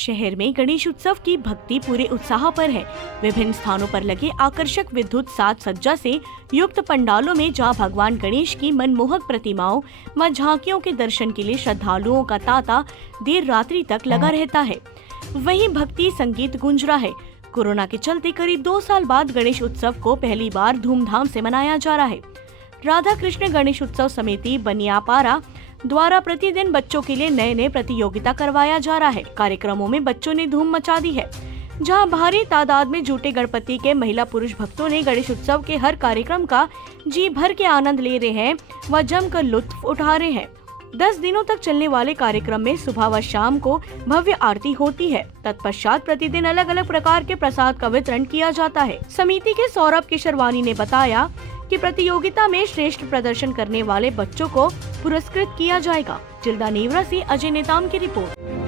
शहर में गणेश उत्सव की भक्ति पूरे उत्साह पर है। विभिन्न स्थानों पर लगे आकर्षक विद्युत साज सज्जा से युक्त पंडालों में जहां भगवान गणेश की मनमोहक प्रतिमाओं व झांकियों के दर्शन के लिए श्रद्धालुओं का तांता देर रात्रि तक लगा रहता है। वहीं भक्ति संगीत गूंज रहा है। कोरोना के चलते करीब 2 साल बाद गणेश उत्सव को पहली बार धूमधाम से मनाया जा रहा है। राधा कृष्ण गणेश उत्सव समिति बनियापारा द्वारा प्रतिदिन बच्चों के लिए नए प्रतियोगिता करवाया जा रहा है। कार्यक्रमों में बच्चों ने धूम मचा दी है, जहां भारी तादाद में जुटे गणपति के महिला पुरुष भक्तों ने गणेश उत्सव के हर कार्यक्रम का जी भर के आनंद ले रहे हैं व जमकर लुत्फ उठा रहे हैं। 10 दिनों तक चलने वाले कार्यक्रम में सुबह व शाम को भव्य आरती होती है। तत्पश्चात प्रतिदिन अलग अलग प्रकार के प्रसाद का वितरण किया जाता है। समिति के सौरभ किशोरवानी ने बताया कि प्रतियोगिता में श्रेष्ठ प्रदर्शन करने वाले बच्चों को पुरस्कृत किया जाएगा। चिल्दा नेवरा से अजय नेताम की रिपोर्ट।